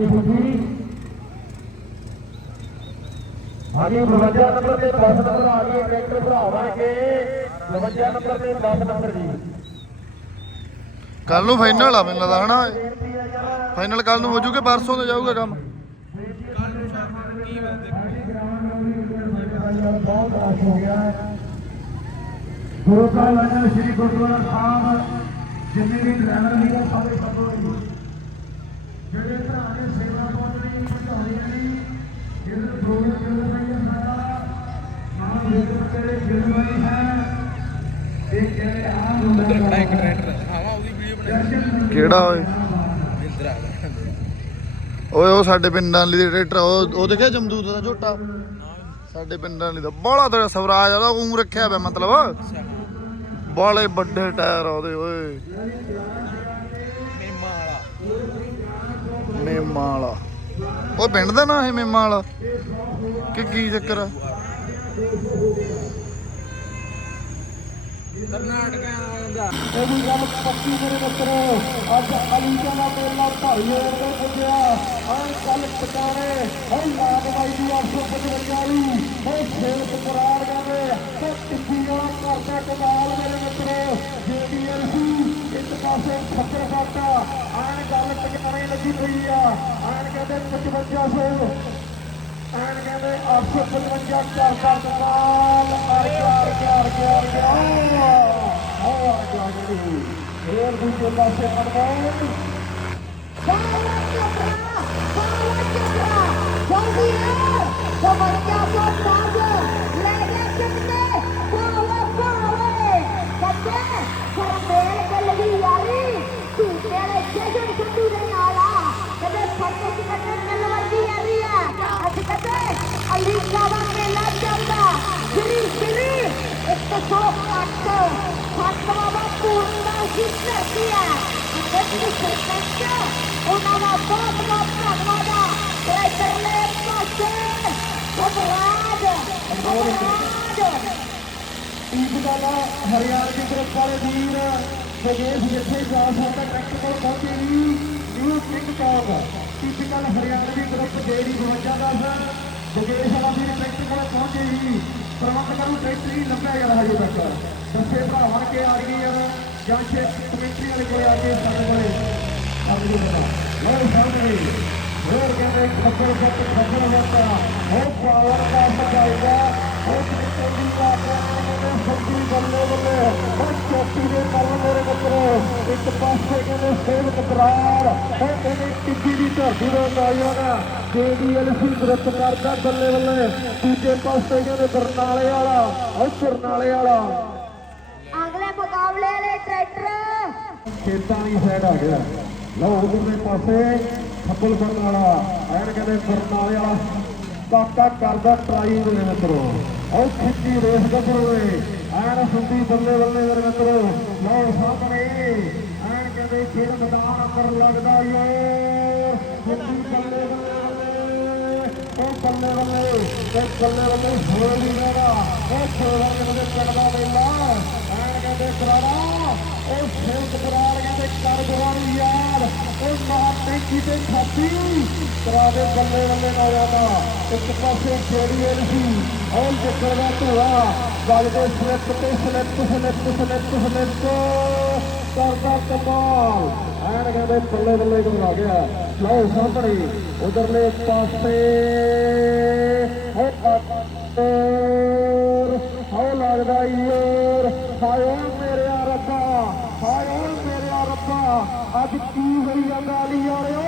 ਹਾਂਜੀ ਜੀ ਹਾਂਜੀ 52 ਨੰਬਰ ਤੇ 10 ਨੰਬਰ ਆ ਗਏ ਟਰੈਕਟਰ ਭਰਾ ਬਣ ਕੇ। 52 ਨੰਬਰ ਤੇ 10 ਨੰਬਰ ਜੀ। ਕੱਲ ਨੂੰ ਫਾਈਨਲ ਆ ਮੈਨੂੰ ਲੱਗਦਾ ਹਨਾ ਫਾਈਨਲ ਕੱਲ ਨੂੰ ਹੋ ਜੂਗੇ ਪਰਸੋਂ ਤੇ ਜਾਊਗਾ ਕੰਮ। ਬਹੁਤ ਆਸ ਹੋ ਗਿਆ ਹੈ ਗੁਰੂ ਕਾ ਲੰਗਰ ਸ੍ਰੀ ਗੁਰਦੁਆਰਾ ਸਾਹਿਬ। ਜਿੰਨੇ ਵੀ ਡਰਾਈਵਰ ਵੀ ਸਾਰੇ ਸਭੋ ਜੀ ਜਿਹੜੇ ਭਰਾ ਨੇ ਸੇਵਾ ਪਹੁੰਚਣੀ ਪਹੁੰਚਾਉਣੀ ਨਹੀਂ ਜਿਹੜੇ ਪ੍ਰੋਗਰਾਮ ਚੱਲ ਰਹੀ ਹੈ ਸਾਡਾ। ਨਾਮ ਜਿਹੜੇ ਜਿਹੜੇ ਜ਼ਿੰਮੇਵਾਰੀ ਹੈ। ਇਹ ਕਹਿੰਦੇ ਆ ਹੁੰਦਾ ਇੱਕ ਟਰੈਕਟਰ ਆਵਾ ਉਹਦੀ ਵੀਡੀਓ ਬਣਾ ਕਿਹੜਾ ਓਏ? ਓਏ ਉਹ ਸਾਡੇ ਪਿੰਡਾਂ ਲਈ ਦੇ ਟਰੈਕਟਰ ਉਹ ਉਹ ਦੇਖਿਆ ਜਮਦੂਤ ਦਾ ਝੋਟਾ? ਸਾਡੇ ਪਿੰਡਾਂ ਲਈ ਦਾ। ਬੜਾ ਤੇਰਾ ਸਵਰਾਜ ਉਹਦਾ ਉਂ ਰੱਖਿਆ ਪਿਆ ਮਤਲਬ। ਬਾਲੇ ਵੱਡੇ ਟਾਇਰ ਉਹਦੇ ਓਏ। ਮੇਮਾ ਵਾਲਾ ਉਹ ਪਿੰਡ ਦਾ ਨਾ ਇਹ ਮੇਮਾ ਵਾਲਾ ਕਿ ਕੀ ਚੱਕਰ ਆ? ਕਰਨਾਟਕਾ ਦਾ। ਇਹ ਵੀ ਗੱਲ ਪੱਕੀ ਮੇਰੇ ਮਿੱਤਰੋ ਅੱਜ ਅਲੀਜਾ ਦਾ ਮੇਲਾ ਧਾਰੀਏ ਤੇ ਪੁੱਜਿਆ। ਆਂ ਕੱਲ ਪਟਾਰੇ ਹਾਂ ਲਾਗਵਾਈ ਦੀ 855 ਵਾਲੀ ਉਹ ਖੇਤ ਪੁਰਾੜ ਗਏ। ਤੇ ਟਿੱਕੀਆਂ ਕਰਦਾ ਕਮਾਲ ਮੇਰੇ ਮਿੱਤਰੋ ਜੀਡੀਐਲਸੀ ਇੱਕ ਪਾਸੇ ਖੱਤਰ ਫਾਟਾ ਆਂ ਗੱਲ ਟਿਕਾਣੇ ਲੱਗੀ ਪਈ ਆ। ਆਂ ਕਹਿੰਦੇ 5500 ਐਨ ਕਹਿੰਦੇ 855 ਚਾਰ ਚਾਰ ਕਮਾਲ ਆ ਚਾਰ ਚਾਰ ਚਾਰ ਚਾਰ। ਆ ਜਾ ਜੀ। ਫੇਰ ਦੂਜੇ ਪਾਸੇ ਅਨਮੋਲ ਅਲੀਕਾ ਦਾ ਮੇਲਾ ਚੱਲਦਾ। ਗਿਰੀ ਗਿਰੀ। ਇੱਕ ਸੌ ਅੱਠ ਫਾਤਮਾ ਦਾ ਪੂਰਨਾ ਹਿੱਸਾ ਹੈ। ਦੇਖੋ ਸਰਪੰਚ ਉਹਨਾਂ ਦਾ ਬਹੁਤ ਬਹੁਤ ਧੰਨਵਾਦ ਤੇ ਇਧਰਲੇ ਪਾਸੇ ਸਬਰਾਜ ਸਬਰਾਜ ਇਸ ਹਰਿਆਣਾ ਦੀ ਤਰਫ ਵਾਲੇ ਵੀਰ ਬਗੇਸ਼ ਜਿੱਥੇ ਜਾ ਸਕਦਾ ਟਰੈਕਟਰ ਕੋਲ ਪਹੁੰਚੇ ਵੀ new king top typical Haryana ਦੀ ਤਰਫ ਜਿਹੜੀ 52 ਦਾ ਸਰ ਬਗੇਸ਼ ਵਾਲਾ ਵੀਰ ਟਰੈਕਟਰ ਕੋਲ ਪਹੁੰਚੇ ਵੀ ਪ੍ਰਬੰਧ ਕਰੂ ਟਰੈਕਟਰ ਹੀ ਲੰਬਿਆ ਜਾ ਹਜੇ ਤੱਕ। ਦੱਸੇ ਭਰਾਵਾਂ ਕੇ ਆ ਗਈ ਯਾਰ ਜਾਂ ਛੇ ਕਮੇਟੀ ਵਾਲੇ ਕੋਲ ਆ ਕੇ ਸਾਡੇ ਕੋਲੇ ਅਰਜ਼ੀ ਬਣਾ ਲੋ ਸਾਹਮਣੇ, ਹੋਰ ਕਹਿੰਦੇ ਖੱਬਰ ਫੱਟ ਖੱਬਰ ਵਰਤਾ ਉਹ ਪਾਵਰ ਦਾ ਸਜਾਏਗਾ ਸੱਜੀ ਬੱਲੇ ਬੱਲੇ ਉਹ ਚੋਟੀ ਦੇ ਕੱਲ ਮੇਰੇ ਮਿੱਤਰੋ ਇੱਕ ਪਾਸੇ ਕਹਿੰਦੇ ਸੇਵਕ ਬਰਾੜ ਉਹ ਕਹਿੰਦੇ ਟਿੱਕੀ ਦੀ ਧਰਤੀ ਤੋਂ ਨੌਜਵਾਨ ਜੇਡੀਐਲਸੀ ਗਰੁੱਪ ਕਰਦਾ ਬੱਲੇ ਬੱਲੇ ਦੂਜੇ ਪਾਸੇ ਕਹਿੰਦੇ ਬਰਨਾਲੇ ਵਾਲਾ ਉਹ ਬਰਨਾਲੇ ਵਾਲਾ ਅਗਲੇ ਮੁਕਾਬਲੇ ਵਾਲੇ ਟਰੈਕਟਰ। ਖੇਤਾਂ ਵਾਲੀ ਸਾਈਡ ਆ ਗਿਆ। ਲਓ ਉਧਰਲੇ ਪਾਸੇ ਖੱਬਲ ਕਰਨ ਐਨ ਕਹਿੰਦੇ ਬਰਨਾਲੇ ਵਾਲਾ। ਕਾਕਾ ਕਰਦਾ ਟਰਾਈ ਦੇ ਮਿੱਤਰੋ। ਉਹ ਰੇਸ ਗੱਭਰੂ ਏ ਐਨ ਸੁੰਦੀ ਬੱਲੇ ਬੱਲੇ ਮੇਰੇ ਮਿੱਤਰੋ ਲਓ ਸਾਹਮਣੇ। ਐਨ ਕਹਿੰਦੇ ਖੇਡ ਮੈਦਾਨ ਅੰਦਰ ਲੱਗਦਾ ਏ ਸੁੰਦੀ ਬੱਲੇ ਬੱਲੇ ਉਹ ਬੱਲੇ ਬੱਲੇ, ਉਹ ਬੱਲੇ ਬੱਲੇ ਹੋਏ ਨਹੀਂ ਮੇਰਾ ਉਹ ਖੇਡਾਂ ਦੇ ਪਿੰਡ ਦਾ ਮੇਲਾ ਐਨ ਕਹਿੰਦੇ ਕਰਾਰਾ ਉਹ ਸੇਵਕ ਕਰਾਰ ਕਹਿੰਦੇ ਕਰ ਗੁਰਾਨੀ ਯਾਰ ਉਹ ਮਾਂ ਟੈਂਕੀ ਤੇ ਖਾਤੀ ਕਰਾ ਦੇ ਬੱਲੇ ਬੱਲੇ ਨਾ ਜਾਂਦਾ ਇੱਕ ਪਾਸੇ ਜਿਹੜੀ ਇਹ ਸੀ ਉਹ ਜਿੱਕਰ ਦਾ ਧੂਆ। ਗੱਲ ਦੇ ਸਲਿੱਪ ਤੇ ਸਲਿੱਪ ਸਲਿੱਪ ਸਲਿੱਪ ਸਲਿੱਪ। ਕਰਦਾ ਕਮਾਲ। ਐਨ ਕਹਿੰਦੇ ਬੱਲੇ ਬੱਲੇ ਘਬਰਾ ਗਿਆ। ਲਓ ਸਾਹਮਣੇ, ਉਧਰਲੇ ਪਾਸੇ। ਉਹ ਹਾਉ ਲੱਗਦਾ ਯਾਰ ਹਾਏ ਮੇਰੇ ਰੱਬਾ ਹਾਏ ਮੇਰੇ ਰੱਬਾ ਅੱਜ ਕੀ ਹੋਈ ਜਾਂਦਾ ਅਲੀ ਯਾਰਿਓ?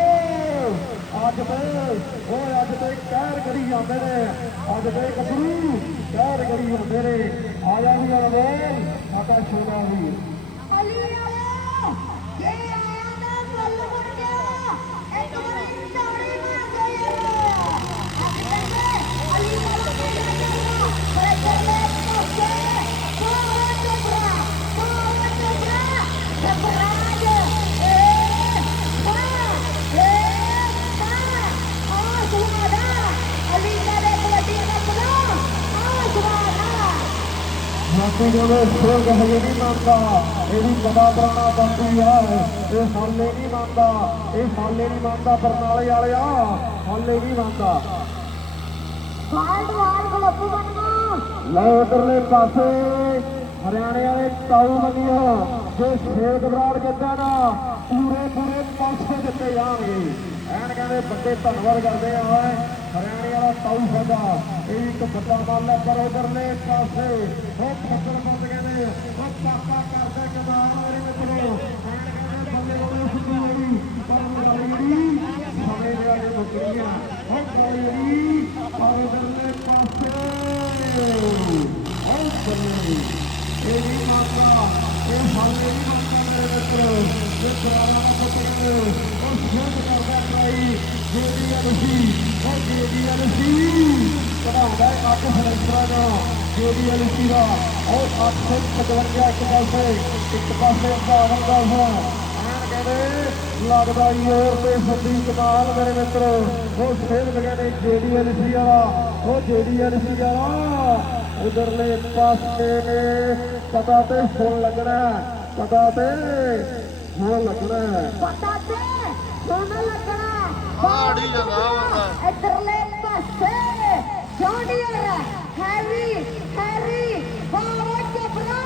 ਅੱਜ ਤੇ, ਓਏ, ਅੱਜ ਤੇ ਕਹਿਰ ਕਰੀ ਜਾਂਦੇ ਨੇ। ਅੱਜ ਤੇ ਕਬਰੂ ਕਹਿਰ ਕਰੀ ਜਾਂਦੇ ਨੇ। ਆਇਆ ਵੀ ਅਨਮੋਲ ਸਾਡਾ ਸੋਨਾ ਵੀ ਅਲੀ ਵਾਲਾ ਇਹ ਆਇਆ ਨਾ ਗੱਲ ਬਣ ਗਿਆ ਇੱਕ ਵਾਰੀ ਤਾੜੀ ਮਾਰ ਗਈ ਅੱਜ ਕਹਿੰਦੇ ਅਲੀ ਵਾਲਾ ਮੇਲਾ ਚੱਲਦਾ ਪਰ ਇਧਰਲੇ ਪਾਸੇ ਕੋਲਾ ਚੋਬਰਾ ਕੋਲਾ ਚੋਬਰਾ ਸਬਰਾਜ ਏ ਵਾ ਏ ਵਾ ਆ ਵਾਲੇ ਦਾ ਬਾਪੂ ਜਦੋਂ ਸ਼ੋਕ ਹਜੇ ਨਹੀਂ ਮੰਨਦਾ। ਇਹਦੀ ਕਦਾ ਪੁਰਾਣਾ ਬਾਪੂ ਆ। ਇਹ ਹਾਲੇ ਨਹੀਂ ਮੰਨਦਾ। ਇਹ ਹਾਲੇ ਨਹੀਂ ਮੰਨਦਾ ਬਰਨਾਲੇ ਵਾਲਿਆ। ਹਾਲੇ ਨਹੀਂ ਮੰਨਦਾ। ਬਾਲ ਬਾਲ ਗਲਪੂ ਬਣਨਾ ਲੈ ਉਧਰਲੇ ਪਾਸੇ ਹਰਿਆਣੇ ਵਾਲੇ ਤਾਊ ਮੰਗਿਆ। ਜੇ ਸ਼ੇਖ ਬਰਾੜ ਜਿੱਤਿਆ ਨਾ ਪੂਰੇ ਪੂਰੇ ਪਾਸੇ ਜਿੱਤੇ ਜਾਣਗੇ। ਐਨ ਕਹਿੰਦੇ ਵੱਡੇ ਧੰਨਵਾਦ ਕਰਦੇ ਆ ਓਏ। ਹਰਿਆਣੇ ਵਾਲਾ ਤਾਊ ਸਾਡਾ ਇਹ ਇੱਕ ਵੱਡਾ ਮਾਲ ਹੈ ਪਰ ਉਧਰਲੇ ਪਾਸੇ। ਉਹ ਫਸਲ ਬੰਦ ਕਹਿੰਦੇ ਉਹ ਪਾਪਾ ਕਰਦਾ ਕਮਾਲ ਮੇਰੇ ਮਿੱਤਰੋ ਐਨ ਕਹਿੰਦੇ ਬੰਦੇ ਕੋਲੇ ਸੁਣੀ ਹੋਈ ਪਰ ਮਗਾਈ ਸਮੇਂ ਦੇ ਆਲੇ ਬੱਕਰੀਆਂ ਉਹ ਕੋਈ ਪਰ ਉਧਰਲੇ ਪਾਸੇ। ਉਹ ਬੰਦੇ ਇਹ ਵੀ ਮਾਤਾ ਇਹ ਹਾਲੇ ਵੀ ਮਾਤਾ ਮੇਰੇ ਮਿੱਤਰੋ। ਇਹ ਕਰਾਰਾ ਦਾ ਪੁੱਤਰ ਉਹ ਸ਼ੁੱਧ ਕਰਦਾ ਟਰਾਈ ਜਿਹੜੀ ਅਲਸੀ ਉਹ ਜਿਹੜੀ ਅਲਸੀ ਕਢਾਉਂਦਾ ਹੈ ਅੱਖ ਦਾ ਜਿਹੜੀ ਅਲਸੀ ਦਾ ਉਹ 855 ਇੱਕ ਪਾਸੇ ਇੱਕ ਪਾਸੇ ਭਾਵਨ ਦਾ ਹੈ ਐਨ ਕਹਿੰਦੇ ਲੱਗਦਾ ਯੋਰ ਤੇ ਸੱਦੀ ਕਮਾਲ ਮੇਰੇ ਮਿੱਤਰੋ ਉਹ ਖੇਡ ਲਗੇ ਜਿਹੜੀ ਅਲਸੀ ਵਾਲਾ ਉਹ ਜਿਹੜੀ ਅਲਸੀ ਵਾਲਾ ਉਧਰਲੇ ਪਾਸੇ ਨੇ ਪਤਾ ਤੇ ਹੁਣ ਲੱਗਣਾ ਪਤਾ ਤੇ ਫੁੱਲ ਲੱਗਣਾ ਪਤਾ ਤੇ ਸੋਨਾ ਲੱਗਣਾ ਆੜੀ ਜਾਂਦਾ ਬੰਦਾ ਇਧਰਲੇ ਪਾਸੇ ਜੋਡੀਅਰ ਹੈਵੀ ਹੈਵੀ ਬਾਵਾ ਚਪਰਾ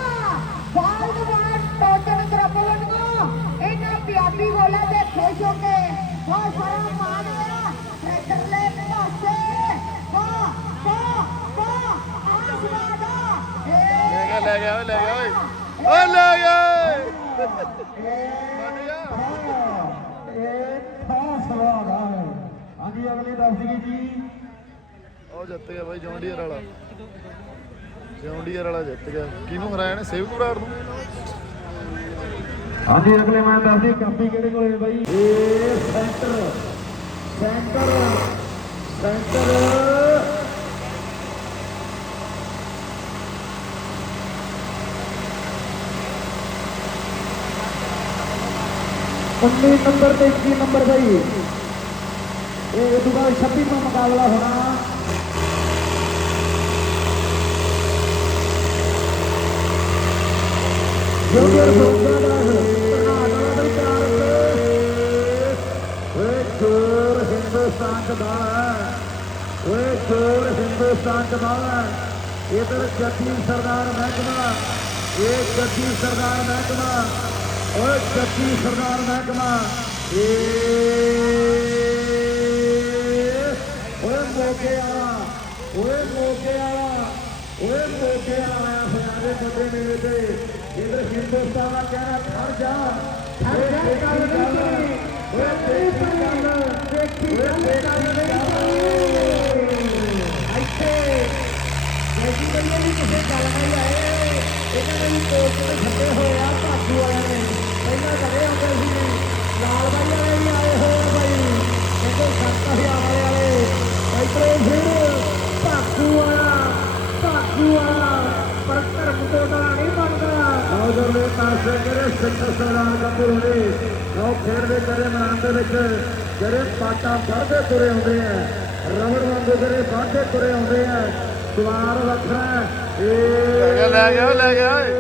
ਬਾਲ ਦਵਾਨ ਟੋਟਲ ਕਰਪਲਨਗੋ ਇਹਨਾਂ ਪੰਜਾਬੀ ਬੋਲਾ ਤੇ ਖੁਸ਼ ਹੋ ਕੇ ਬਹੁਤ ਸਾਰਾ ਮਾਣ ਹੋਇਆ। ਇਧਰਲੇ ਪਾਸੇ ਵਾ ਵਾ ਵਾ ਆਸਮਾਦਾ ਲੈ ਗਿਆ ਲੈ ਗਿਆ ਓਏ ਲੈ ਗਿਆ ਓਏ। ਓਏ ਲੈ ਗਿਆ। ਸਵਾਲ ਹੈ। ਦੱਸ ਦਈਏ ਜੀ। ਉਹ ਜਿੱਤ ਗਿਆ ਬਾਈ ਜੌਂਡੀਅਰ ਵਾਲਾ। ਜੌਂਡੀਅਰ ਵਾਲਾ ਜਿੱਤ ਗਿਆ। ਕਿਹਨੂੰ ਹਰਾਇਆ ਨੇ ਸੇਵ ਕੁਰਾਰ ਨੂੰ? ਹਾਂਜੀ ਅਗਲੇ ਮੈਂ ਦੱਸਦੀ ਕਾਪੀ ਕਿਹੜੇ ਕੋਲੇ ਹੈ ਬਾਈ? ਇਹ ਸੈਂਟਰ ਸੈਂਟਰ ਸੈਂਟਰ। ਉੱਨੀ ਨੰਬਰ ਤੇ 21 ਨੰਬਰ ਬਾਈ। ਇਹ ਤੋਂ ਬਾਅਦ 26ਵਾਂ ਮੁਕਾਬਲਾ ਹੋਣਾ। ਜੋਗਰ ਬੰਦਾ ਦਾ ਕਰਨਾਟਕ ਦਾ ਚਾਰ ਓਏ ਚੋਰ ਹਿੰਦੁਸਤਾਨ ਦਾ ਓਏ ਚੋਰ ਹਿੰਦੁਸਤਾਨ ਦਾ ਇਧਰ ਜੱਟੀ ਸਰਦਾਰ ਮਹਿਕਮਾ, ਇਹ ਜੱਟੀ ਸਰਦਾਰ ਮਹਿਕਮਾ, ਓਏ ਜੱਟੀ ਸਰਦਾਰ ਮਹਿਕਮਾ, ਇਹ ਓਏ ਮੋਕੇ ਆਲਾ ਓਏ ਮੋਕੇ ਆਲਾ ਓਏ ਮੋਕੇ ਆਲਾ ਆਇਆ ਹੋਇਆ ਦੇ ਮੁੰਡੇ ਮੇਰੇ ਤੇ। ਇਧਰ ਹਿੰਦੁਸਤਾਨ ਦਾ ਕਹਿਣਾ ਖੜ ਜਾ। ਖੜ ਜਾ ਗੱਲ ਨਹੀਂ ਓਏ ਦੇਖੀ ਗੱਲ। ਦੇਖੀ ਓਏ ਦੇਖੀ ਗੱਲ ਇੱਥੇ ਦੇਖੀ ਬਈਏ ਵੀ ਕਿਸੇ ਗੱਲ ਨਹੀਂ ਆਏ। ਇਹਨਾਂ ਨੇ ਵੀ ਕੋਚ ਤੇ ਛੱਡੇ ਹੋਏ ਆ ਭਾਜੂ ਵਾਲਿਆਂ ਨੇ ਪਹਿਲਾਂ ਘਰੇ ਆਉਂਦੇ ਸੀ ਲਾਲ ਬਾਈ ਵਾਲੇ ਵੀ ਆਏ ਹੋਏ ਬਾਈ। ਕਹਿੰਦੇ 7000 ਵਾਲੇ ਵਾਲੇ ਇੱਧਰੋਂ ਫਿਰ ਵਾਲਾ ਭਾਜੂ ਵਾਲਾ ਪਰ ਧਰਮ ਤੋਂ ਦਾ ਨਹੀਂ ਬਣਦਾ ਉਧਰਲੇ ਪਾਸੇ ਜਿਹੜੇ ਸਿੱਖ ਸਰਦਾਰ ਗੱਭਰੂ ਨੇ ਉਹ ਖੇਡਦੇ ਕਰੇ ਮੈਦਾਨ ਦੇ ਵਿੱਚ ਜਿਹੜੇ ਪਾਟਾ ਫੜਦੇ ਤੁਰੇ ਆਉਂਦੇ ਆ ਰਬੜ ਵਾਂਗੂ ਜਿਹੜੇ ਵਾਧੇ ਤੁਰੇ ਆਉਂਦੇ ਆ ਸਵਾਰ ਵੱਖਰਾ ਇਹ ਲੈ ਗਿਆ ਲੈ ਗਿਆ ਲੈ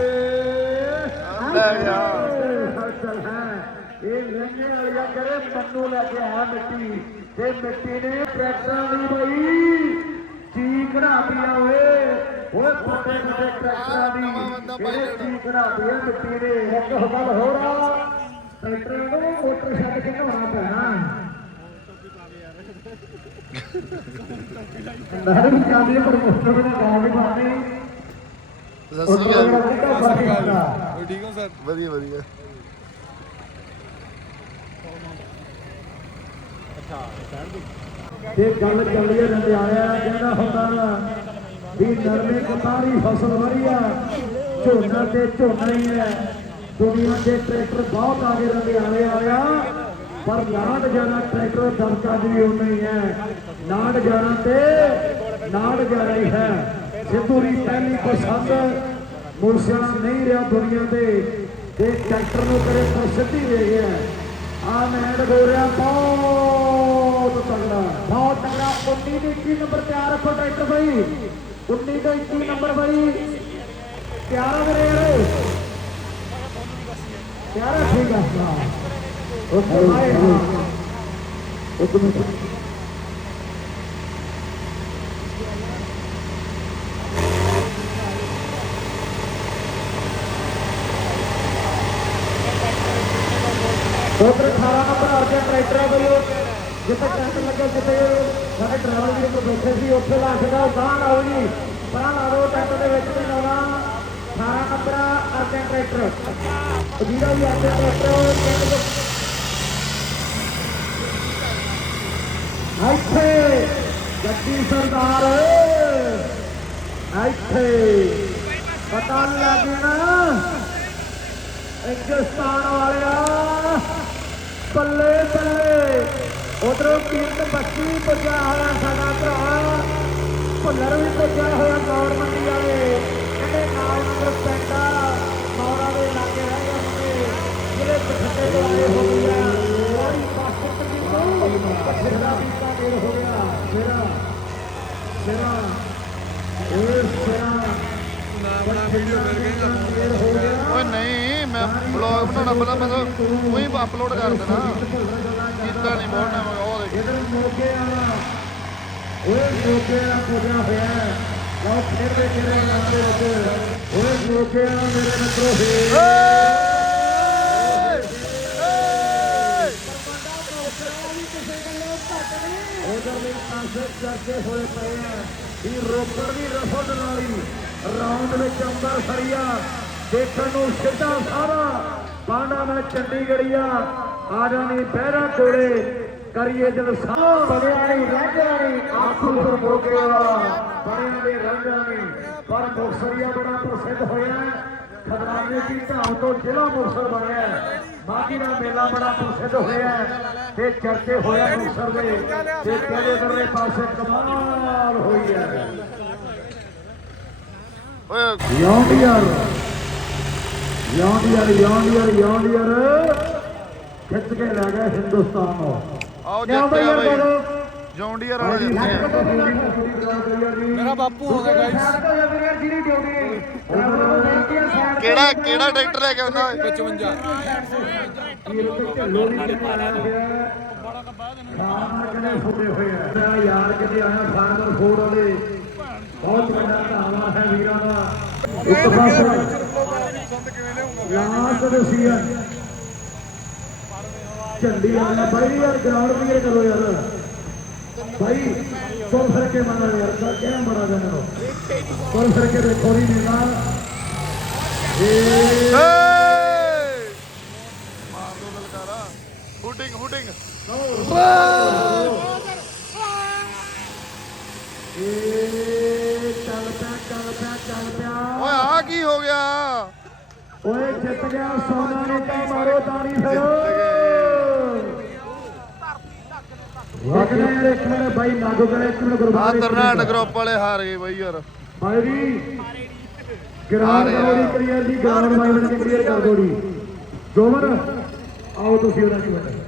ਗਿਆ। ਲੈ ਗਿਆ ਇਹ ਲੰਘੇ ਵਾਲਿਆ ਕਰੇ ਮੰਨੂ ਲੈ ਕੇ ਆਇਆ ਮਿੱਟੀ। ਤੇ ਮਿੱਟੀ ਨੇ ਟਰੈਕਟਰਾਂ ਦੀ ਬਈ ਚੀਕ ਕਢਾਤੀ ਆ ਓਏ। ਓਏ ਫੱਟੇ ਫੱਟੇ ਟਰੈਕਟਰਾਂ ਦੀ। ਇਹ ਚੀਕ ਕਢਾਤੀ ਆ ਮਿੱਟੀ ਨੇ ਇੱਕ ਗੱਲ ਹੋਰ ਆ ਟਰੈਕਟਰ ਨੂੰ ਮੋਟਰ ਛੱਡ ਕੇ ਨਹਾਉਣਾ ਪੈਣਾ। ਅੰਦਰ ਵੀ ਜਾਂਦੀ ਪਰ ਮੋਟਰ ਬਿਨਾ ਗਾਉਂ ਵੀ ਪਾਣੀ ਸਤਿ ਸ੍ਰੀ ਅਕਾਲ। ਅਕਾਲ ਠੀਕ ਹੋ ਸਰ? ਵਧੀਆ ਵਧੀਆ। ਇਹ ਗੱਲ ਚੱਲੀ ਹੈ ਨੰਦੇ ਕਹਿੰਦਾ ਹੁੰਦਾ ਨਾ ਵੀ ਨਰਮੇ ਕਤਾਰੀ ਫਸਲ ਵਰੀਆ ਝੋਨਾ ਤੇ ਝੋਨਾ ਹੀ ਹੈ ਦੁਨੀਆ ਦੇ ਟਰੈਕਟਰ ਬਹੁਤ ਆ ਗਏ ਰੰਦੇ ਆਲੇ ਪਰ ਨਾੜ ਜਾਣਾ ਟਰੈਕਟਰ ਦਰਕਾ ਵੀ ਉਨਾ ਹੀ ਹੈ ਨਾੜ ਜਾਣਾ ਤੇ ਨਾੜ ਜਾਣਾ ਹੀ ਹੈ। ਸਿੱਧੂ ਦੀ ਪਹਿਲੀ ਪਸੰਦ ਮੂਸਿਆਣਾ ਨਹੀਂ ਰਿਹਾ ਦੁਨੀਆ ਤੇ। ਤੇ ਟਰੈਕਟਰ ਨੂੰ ਕਰੇ ਪ੍ਰਸਿੱਧੀ ਦੇ ਗਿਆ। ਆ ਮੈਂਡ ਗੋਰਿਆ ਬਹੁਤ ਤਗੜਾ ਬਹੁਤ ਤਗੜਾ 19 ਤੋਂ 21 ਨੰਬਰ ਤਿਆਰ ਰੱਖੋ ਟਰੈਕਟਰ ਬਾਈ 19 ਤੋਂ 21 ਨੰਬਰ ਬਾਈ ਪਿਆਰਾ ਮੇਰੇ ਯਾਰ ਪਿਆਰਾ ਠੀਕ ਆ ਹਾਂ ਓਕੇ ਬਾਏ ਇੱਕ ਮਿੰਟ ਉਧਰ 18 ਨੰਬਰ ਅਰਜਨ ਟਰੈਕਟਰ ਵੱਲੋਂ ਜਿੱਥੇ ਟਰੈਕਟਰ ਲੱਗੇ ਜਿੱਥੇ ਸਾਡੇ ਡਰਾਈਵਰ ਵੀਰ ਕੋਲ ਬੈਠੇ ਸੀ, ਉੱਥੇ ਲਾ ਛੱਡਾ ਬਾਹਰ ਆਓ ਜੀ ਬਾਹਰ ਲਾ ਦਿਓ ਦੇ ਵਿੱਚ ਨਹੀਂ ਲਾਉਣਾ। 18 ਨੰਬਰ ਅਰਜਨ ਟਰੈਕਟਰ। ਜਿਹਦਾ ਵੀ ਅਰਜਨ ਟਰੈਕਟਰ। ਇੱਥੇ, ਗੱਡੀ ਸਰਦਾਰ। ਇੱਥੇ, ਪਤਾ ਨਹੀਂ ਲੱਗਣਾ ਹਿੰਦੁਸਤਾਨ ਵਾਲਿਆ ਬੱਲੇ ਬੱਲੇ ਉਧਰੋਂ ਕੀਰਤ ਬੱਚੀ ਪੁੱਜਾ ਹੋਇਆ ਸਾਡਾ ਭਰਾ। ਭੁੱਲਰ ਵੀ ਪੁੱਜਾ ਹੋਇਆ ਗੌਰ ਮੰਡੀ ਵਾਲੇ। ਇਹਦੇ ਨਾਲ ਨੰਬਰ ਪੈਂਦਾ ਮੌਰਾ ਦੇ ਲਾਗੇ ਰਹਿ ਗਏ ਮੁੰਡੇ। ਜਿਹੜੇ ਬਠਿੰਡੇ ਤੋਂ ਆਏ ਹੋ ਗਏ ਆ। ਕੋਈ ਪਾਸਪੋਰਟ ਦੀ ਕੋਈ ਬਠਿੰਡਾ ਵੀ ਤਾਂ ਦੇਰ ਹੋ ਗਿਆ। ਮੇਰਾ ਮੇਰਾ ਇਹ ਸਿਰਾ ਨਾ ਵੀਡੀਓ ਮਿਲ ਗਈ ਗਿਆ। ਓਏ ਨਹੀਂ ਮੈਂ ਬਲੌਗ ਬਣਾਉਣਾ ਪਤਾ ਮੈਂ ਤਾਂ ਉਹੀ ਅਪਲੋਡ ਕਰ ਦੇਣਾ ਕੀਤਾ ਨਹੀਂ ਬਹੁਤ ਟਾਈਮ ਹੋ ਗਿਆ ਉਹ ਦੇਖ ਇਧਰ ਮੋਗੇ ਵਾਲਾ ਓਏ ਮੋਗੇ ਵਾਲਾ ਪੁੱਜਾ ਹੋਇਆ। ਲਓ ਫਿਰ ਦੇ ਤੇਰੇ ਨਾਮ ਦੇ ਵਿੱਚ ਓਏ ਮੋਗੇ ਵਾਲਾ ਮੇਰੇ ਮਿੱਤਰੋ ਹੈ। ਉਧਰਲੇ ਪਾਸੇ ਚਰਚੇ ਹੋਏ ਪਏ ਆ ਵੀ ਰੋਪੜ ਦੀ ਰਫਤ ਨਾਲੀ ਰਾਉਂਡ ਵਿੱਚ ਅੰਬਰ ਸਰੀਆ ਦੇਖਣ ਨੂੰ ਸਿੱਧਾ ਸਾਰਾ ਬਾਂਡਾ ਮੈਂ ਚੰਡੀਗੜ੍ਹੀਆ ਆ ਜਾਣੀ ਬਹਿਰਾ ਕੋਲੇ ਕਰੀਏ ਜਦ ਸਾਹ ਬੜਿਆਂ ਦੀ ਰਾਜਾਣੀ ਆਖੂ ਪਰ ਮੋਗੇ ਵਾਲਾ ਬੜਿਆਂ ਦੇ ਰਾਜਾਣੀ ਪਰ ਮੁਕਸਰੀਆ ਬੜਾ ਪ੍ਰਸਿੱਧ ਹੋਇਆ ਖਦਰਾਨੇ ਦੀ ਢਾਲ ਤੋਂ ਜ਼ਿਲ੍ਹਾ ਮੁਕਤਸਰ ਬਣਿਆ ਹੈ। ਦਾ ਮੇਲਾ ਬੜਾ ਪ੍ਰਸਿੱਧ ਹੋਇਆ ਤੇ ਚਰਚੇ ਹੋਇਆ ਮੁਕਤਸਰ ਦੇ। ਤੇ ਕਿਹੜੇ ਦਰਲੇ ਪਾਸੇ ਕਮਾਲ ਹੋਈ ਹੈ। ਓਏ ਯੌਂਡੀਅਰ। ਯੌਂਡੀਅਰ ਯੌਂਡੀਅਰ ਯੌਂਡੀਅਰ। ਖਿੱਚ ਕੇ ਲੈ ਗਏ ਹਿੰਦੁਸਤਾਨ ਨੂੰ। ਆਓ ਜਿੱਤਿਆ ਯਾਰ ਬਈ ਜੌਂਡੀਅਰ ਵਾਲੇ ਜਿੱਤੇ ਆ। ਮੇਰਾ ਬਾਪੂ ਆਉਂਦਾ ਗਾਇਸ ਕਿਹੜਾ ਕਿਹੜਾ ਟਰੈਕਟਰ ਲੈ ਕੇ ਆਉਂਦਾ ਓਏ? 55 ਯਾਰ ਕਿਤੇ ਆਇਆ ਫਾਰਮਰ ਫੋਰ ਵਾਲੇ। ਬਹੁਤ ਵੱਡਾ ਧਾਵਾ ਹੈ ਵੀਰਾਂ ਦਾ। ਇੱਕ ਪਾਸੇ। ਲਾਸਟ ਦਸੀਅਨ ਝੰਡੀ ਵਾਲਾ ਬਾਈ ਯਾਰ ਗਰਾਊਂਡ ਕਲੀਅਰ ਕਰੋ ਯਾਰ ਭਾਈ ਕੋਲ ਫਿਰ ਕੇ ਮੰਨ ਯਾਰ ਸਰ ਕਿਹੜਾ ਬੜਾ ਜਾਣਾ ਨੂੰ ਕੋਲ ਫਿਰ ਕੇ ਦੇਖੋ ਨਹੀਂ ਮੇਰਾ ਇਹ ਏ ਮਾਰ ਦੋ ਲਲਕਾਰਾ ਹੁਡਿੰਗ ਹੁਡਿੰਗ ਇਹ ਚੱਲ ਪਿਆ ਚੱਲ ਪਿਆ ਚੱਲ ਪਿਆ ਓਏ ਆ ਕੀ ਹੋ ਗਿਆ ਓਏ ਜਿੱਤ ਗਿਆ ਸੋਨਾ ਵਗਦਾ ਯਾਰ ਇੱਕ ਮਿੰਟ ਬਾਈ ਨਾਗੋ ਕਰੇ ਇੱਕ ਮਿੰਟ ਆ ਗੁਰਬਾਣੀ ਕਰਨਾਟਕ ਗਰੁੱਪ ਵਾਲੇ ਹਾਰ ਗਏ ਬਈ ਯਾਰ। ਬਾਈ ਜੀ ਗਰਾਊਂਡ ਕਰੋੜੀ ਕਲੀਅਰ ਦੀ ਗਰਾਊਂਡ ਮਾਈਨਰ ਕਲੀਅਰ ਕਰ ਦੋ ਜੀ। ਜੋਮਨ ਆਓ ਤੁਸੀਂ ਉਹਨਾਂ ਦੀ ਬੈਠੋ